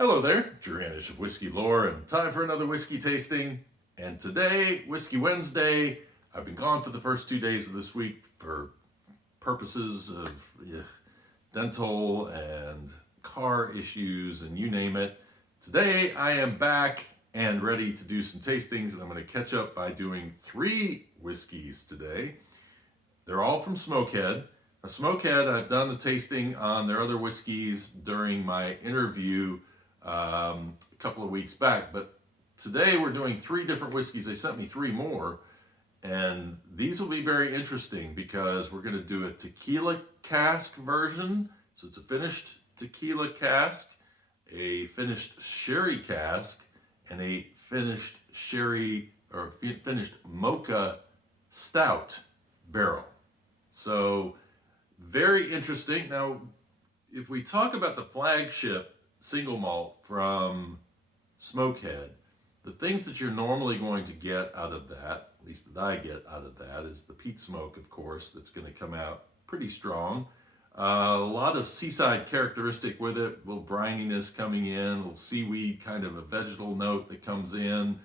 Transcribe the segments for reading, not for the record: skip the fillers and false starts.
Hello there, Duranish of Whiskey Lore, and time for another whiskey tasting. And today, Whiskey Wednesday. I've been gone for the first 2 days of this week for purposes of dental and car issues and you name it. Today, I am back and ready to do some tastings, and I'm going to catch up by doing 3 whiskeys today. They're all from Smokehead. Now, Smokehead, I've done the tasting on their other whiskeys during my interview a couple of weeks back, but today we're doing 3 different whiskeys. They sent me 3 more, and these will be very interesting because we're going to do a tequila cask version. So it's a finished tequila cask, a finished sherry cask, and a finished finished Mocha Stout barrel. So very interesting. Now, if we talk about the flagship single malt from Smokehead, the things that you're normally going to get out of that, at least that I get out of that, is the peat smoke, of course, that's going to come out pretty strong. A lot of seaside characteristic with it, a little brininess coming in, a little seaweed, kind of a vegetal note that comes in,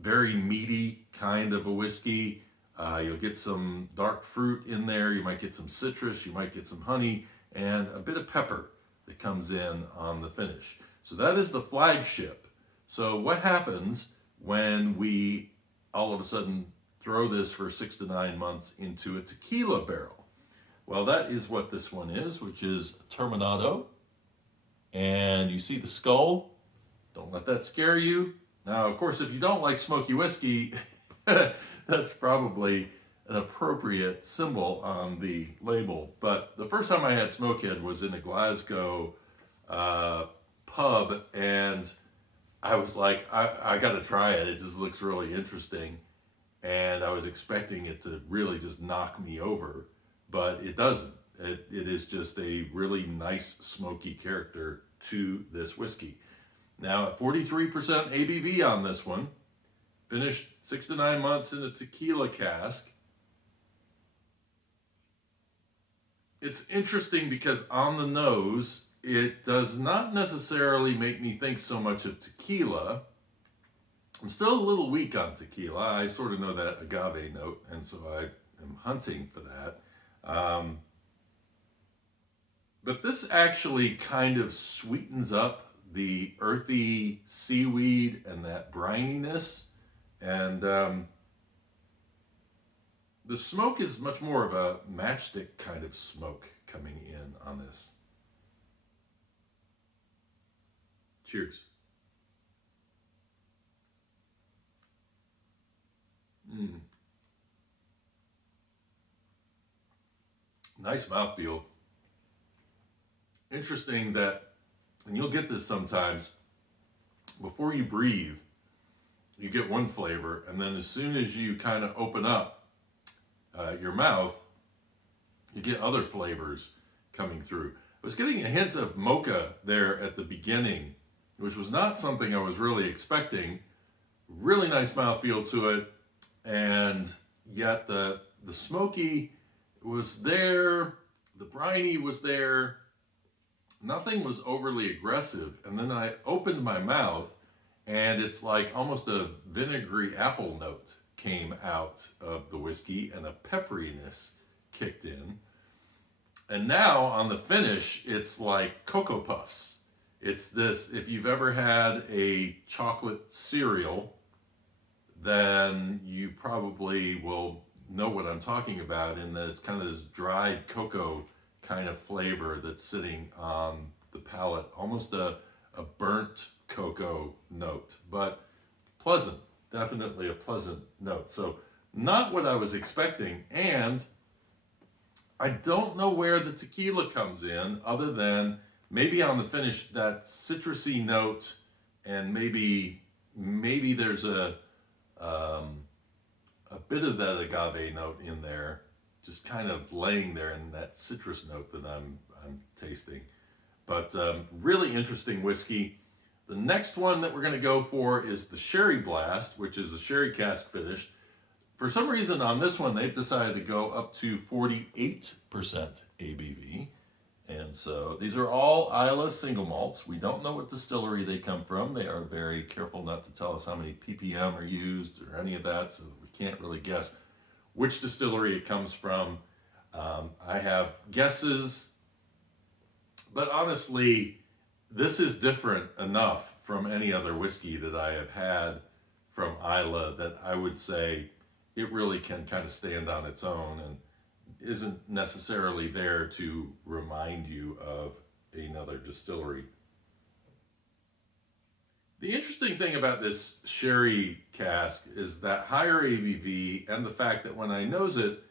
very meaty kind of a whiskey. You'll get some dark fruit in there, you might get some citrus, you might get some honey, and a bit of pepper that comes in on the finish. So that is the flagship. So what happens when we all of a sudden throw this for 6 to 9 months into a tequila barrel? Well, that is what this one is, which is Terminado. And you see the skull. Don't let that scare you. Now, of course, if you don't like smoky whiskey, that's probably an appropriate symbol on the label. But the first time I had Smokehead was in a Glasgow pub, and I was like, I got to try it. It just looks really interesting. And I was expecting it to really just knock me over, but it doesn't. It is just a really nice smoky character to this whiskey. Now, at 43% ABV on this one, finished 6 to 9 months in a tequila cask. It's interesting because on the nose, it does not necessarily make me think so much of tequila. I'm still a little weak on tequila. I sort of know that agave note, and so I am hunting for that. But this actually kind of sweetens up the earthy seaweed and that brininess. And the smoke is much more of a matchstick kind of smoke coming in on this. Cheers. Nice mouthfeel. Interesting that, and you'll get this sometimes, before you breathe, you get one flavor, and then as soon as you kind of open up your mouth, you get other flavors coming through. I was getting a hint of mocha there at the beginning, which was not something I was really expecting. Really nice mouthfeel to it, and yet the smoky was there, the briny was there, nothing was overly aggressive, and then I opened my mouth, and it's like almost a vinegary apple note came out of the whiskey, and a pepperiness kicked in. And now on the finish, it's like Cocoa Puffs. It's this, if you've ever had a chocolate cereal, then you probably will know what I'm talking about, in that it's kind of this dried cocoa kind of flavor that's sitting on the palate, almost a burnt cocoa note, but pleasant, definitely a pleasant note. So not what I was expecting, and I don't know where the tequila comes in, other than maybe on the finish, that citrusy note, and maybe there's a bit of that agave note in there, just kind of laying there in that citrus note that I'm tasting. But really interesting whiskey. The next one that we're going to go for is the Sherry Blast, which is a sherry cask finish. For some reason on this one, they've decided to go up to 48% ABV. And so these are all Islay single malts. We don't know what distillery they come from. They are very careful not to tell us how many ppm are used or any of that, so we can't really guess which distillery it comes from. I have guesses, but honestly, this is different enough from any other whiskey that I have had from Islay that I would say it really can kind of stand on its own and isn't necessarily there to remind you of another distillery. The interesting thing about this sherry cask is that higher ABV and the fact that when I nose it,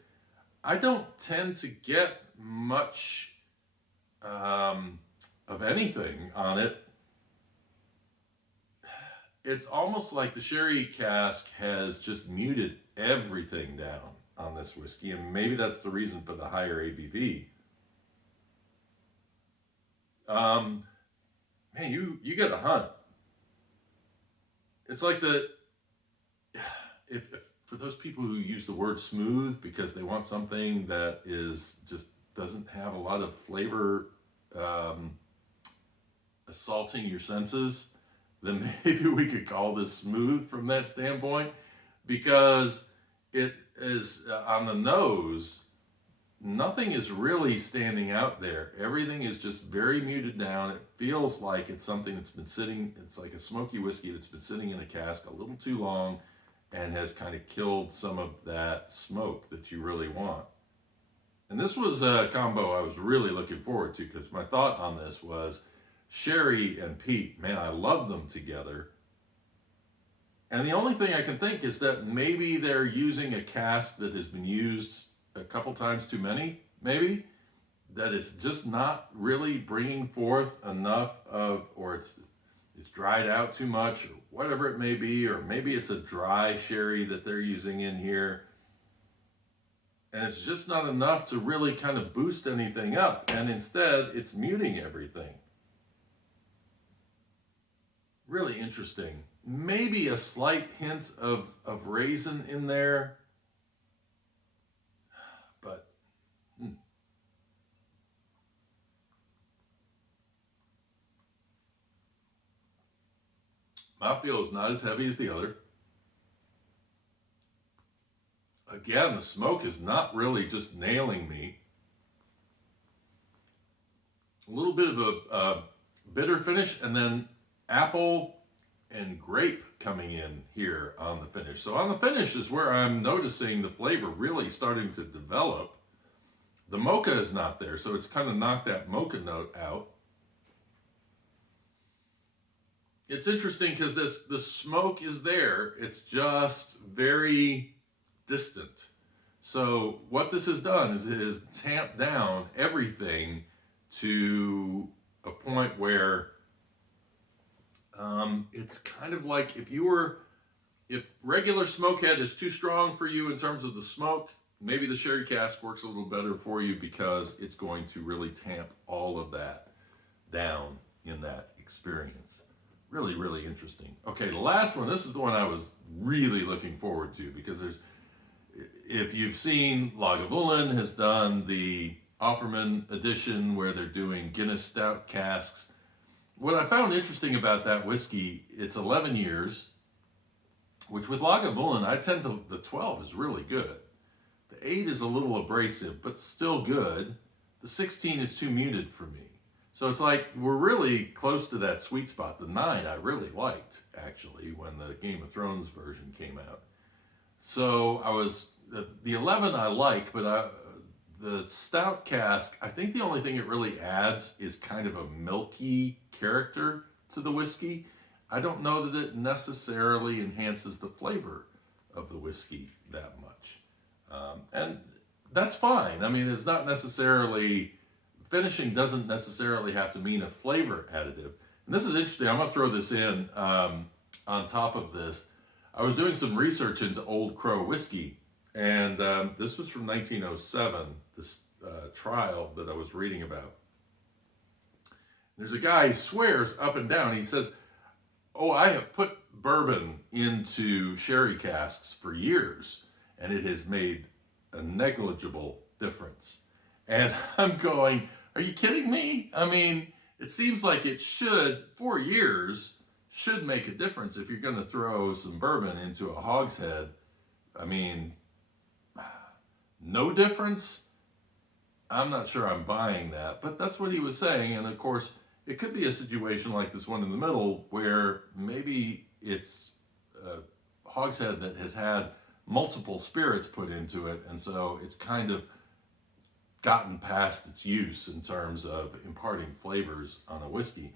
I don't tend to get much of anything on it. It's almost like the sherry cask has just muted everything down on this whiskey, and maybe that's the reason for the higher ABV. Man, you get a hunt. It's like if for those people who use the word smooth because they want something that is just doesn't have a lot of flavor assaulting your senses, then maybe we could call this smooth from that standpoint, because it is on the nose, nothing is really standing out there. Everything is just very muted down. It feels like it's something that's been sitting, it's like a smoky whiskey that's been sitting in a cask a little too long and has kind of killed some of that smoke that you really want. And this was a combo I was really looking forward to, because my thought on this was sherry and peat, man, I love them together. And the only thing I can think is that maybe they're using a cask that has been used a couple times too many, maybe, that it's just not really bringing forth enough of, or it's dried out too much, or whatever it may be, or maybe it's a dry sherry that they're using in here. And it's just not enough to really kind of boost anything up, and instead it's muting everything. Really interesting. Maybe a slight hint of raisin in there, but mouthfeel is not as heavy as the other. Again, the smoke is not really just nailing me. A little bit of a bitter finish, and then apple and grape coming in here on the finish. So on the finish is where I'm noticing the flavor really starting to develop. The mocha is not there, so it's kind of knocked that mocha note out. It's interesting because the smoke is there. It's just very distant. So what this has done is it has tamped down everything to a point where it's kind of like if regular Smokehead is too strong for you in terms of the smoke, maybe the sherry cask works a little better for you, because it's going to really tamp all of that down in that experience. Really, really interesting. Okay, the last one, this is the one I was really looking forward to, because if you've seen, Lagavulin has done the Offerman edition where they're doing Guinness Stout casks. What I found interesting about that whiskey, it's 11 years, which with Lagavulin, the 12 is really good. The 8 is a little abrasive, but still good. The 16 is too muted for me. So it's like we're really close to that sweet spot. The 9 I really liked, actually, when the Game of Thrones version came out. So the 11 I like, but the stout cask, I think the only thing it really adds is kind of a milky character to the whiskey. I don't know that it necessarily enhances the flavor of the whiskey that much. And that's fine. I mean, it's not necessarily, finishing doesn't necessarily have to mean a flavor additive. And this is interesting. I'm going to throw this in on top of this. I was doing some research into Old Crow whiskey, and this was from 1907, this trial that I was reading about. There's a guy, he swears up and down, he says, oh, I have put bourbon into sherry casks for years, and it has made a negligible difference. And I'm going, Are you kidding me? I mean, it seems like it should, 4 years should make a difference if you're going to throw some bourbon into a hogshead. I mean, no difference? I'm not sure I'm buying that, but that's what he was saying. And of course, it could be a situation like this one in the middle where maybe it's a hogshead that has had multiple spirits put into it, and so it's kind of gotten past its use in terms of imparting flavors on a whiskey.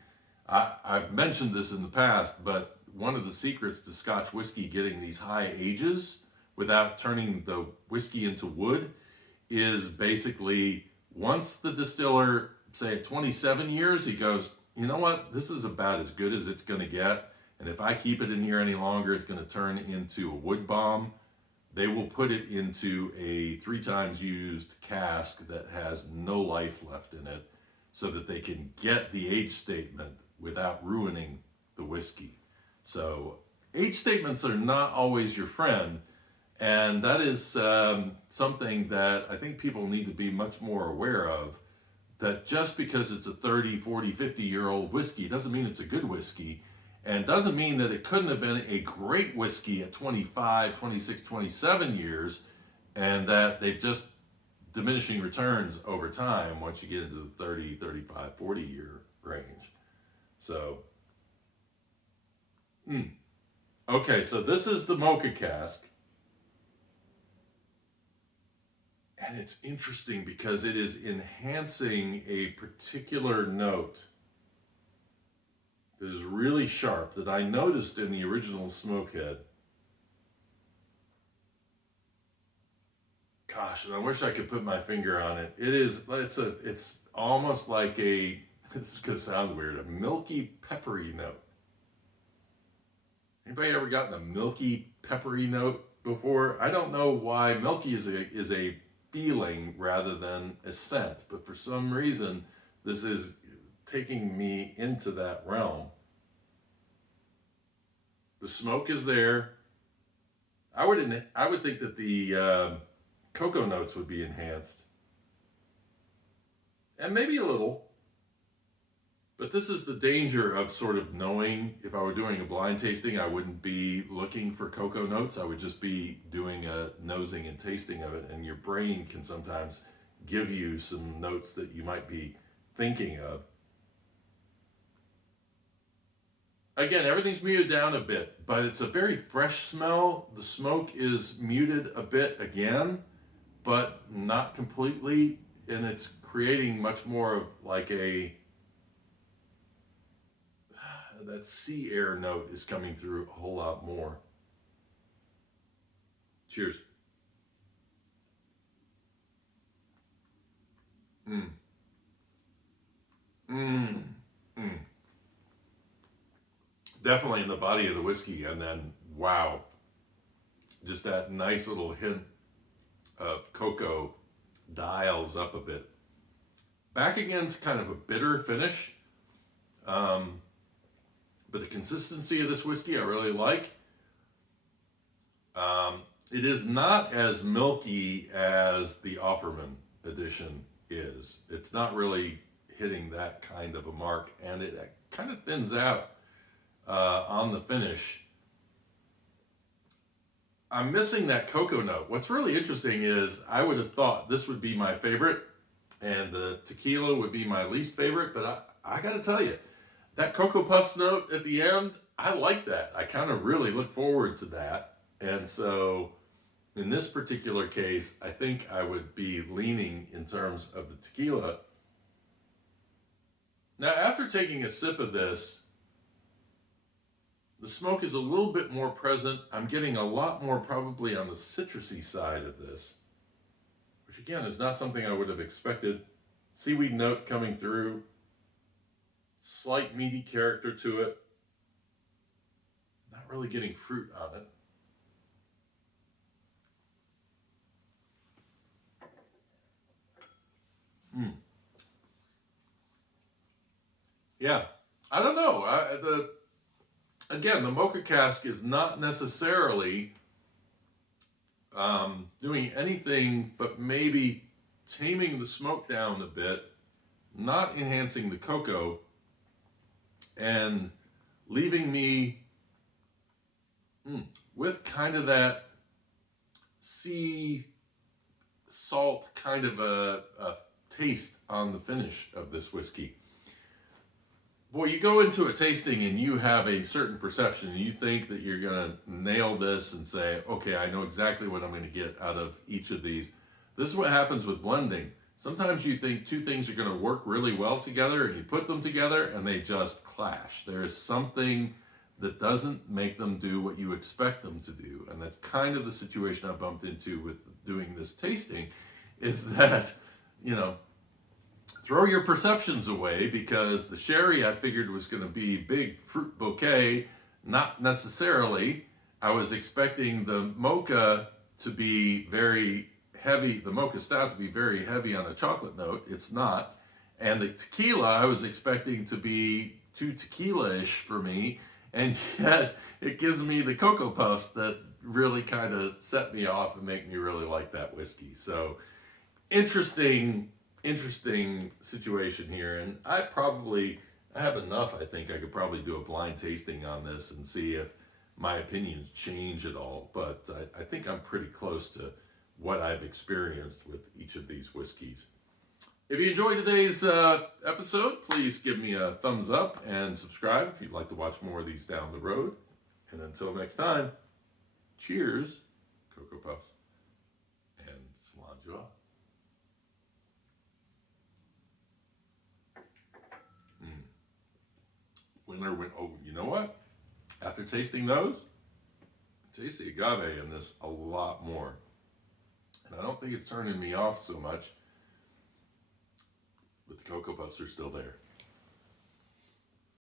I've mentioned this in the past, but one of the secrets to Scotch whiskey getting these high ages without turning the whiskey into wood is basically once the distiller, say at 27 years, he goes, you know what, this is about as good as it's going to get, and if I keep it in here any longer, it's going to turn into a wood bomb. They will put it into a 3 times used cask that has no life left in it so that they can get the age statement without ruining the whiskey. So age statements are not always your friend, and that is something that I think people need to be much more aware of, that just because it's a 30, 40, 50-year-old whiskey doesn't mean it's a good whiskey, and doesn't mean that it couldn't have been a great whiskey at 25, 26, 27 years, and that they've just diminishing returns over time once you get into the 30, 35, 40-year range. So, okay, so this is the Mocha cask. And it's interesting because it is enhancing a particular note that is really sharp that I noticed in the original Smokehead. Gosh, and I wish I could put my finger on it. It's almost like this is gonna sound weird, a milky, peppery note. Anybody ever gotten a milky, peppery note before? I don't know why milky is a feeling rather than a scent, but for some reason, this is taking me into that realm. The smoke is there. I would think that the cocoa notes would be enhanced, and maybe a little. But this is the danger of sort of knowing. If I were doing a blind tasting, I wouldn't be looking for cocoa notes. I would just be doing a nosing and tasting of it, and your brain can sometimes give you some notes that you might be thinking of. Again, everything's muted down a bit, but it's a very fresh smell. The smoke is muted a bit again, but not completely, and it's creating much more of like that sea air note is coming through a whole lot more. Cheers. Definitely in the body of the whiskey, and then wow, just that nice little hint of cocoa dials up a bit. Back again to kind of a bitter finish. But the consistency of this whiskey I really like. It is not as milky as the Offerman edition is. It's not really hitting that kind of a mark, and it kind of thins out on the finish. I'm missing that cocoa note. What's really interesting is I would have thought this would be my favorite, and the tequila would be my least favorite, but I got to tell you, that Cocoa Puffs note at the end, I like that. I kind of really look forward to that. And so in this particular case, I think I would be leaning in terms of the tequila. Now, after taking a sip of this, the smoke is a little bit more present. I'm getting a lot more probably on the citrusy side of this, which again is not something I would have expected. Seaweed note coming through. Slight meaty character to it. Not really getting fruit on it. Yeah, I don't know. Again, the Mocha cask is not necessarily doing anything but maybe taming the smoke down a bit not enhancing the cocoa, and leaving me with kind of that sea salt kind of a taste on the finish of this whiskey. Boy, you go into a tasting and you have a certain perception, and you think that you're going to nail this and say, okay, I know exactly what I'm going to get out of each of these. This is what happens with blending. Sometimes you think two things are going to work really well together, and you put them together and they just clash. There is something that doesn't make them do what you expect them to do. And that's kind of the situation I bumped into with doing this tasting, is that, you know, throw your perceptions away, because the sherry I figured was going to be big fruit bouquet. Not necessarily. I was expecting the mocha to be very heavy, the Mocha Stout to be very heavy on a chocolate note. It's not. And the tequila I was expecting to be too tequila-ish for me, and yet it gives me the Cocoa Puffs that really kind of set me off and make me really like that whiskey. So interesting situation here. And I have enough. I think I could probably do a blind tasting on this and see if my opinions change at all. But I think I'm pretty close to what I've experienced with each of these whiskeys. If you enjoyed today's episode, please give me a thumbs up and subscribe if you'd like to watch more of these down the road. And until next time, cheers, Cocoa Puffs, and Slainte. Oh, you know what? After tasting those, taste the agave in this a lot more. And I don't think it's turning me off so much, but the Cocoa Puffs are still there.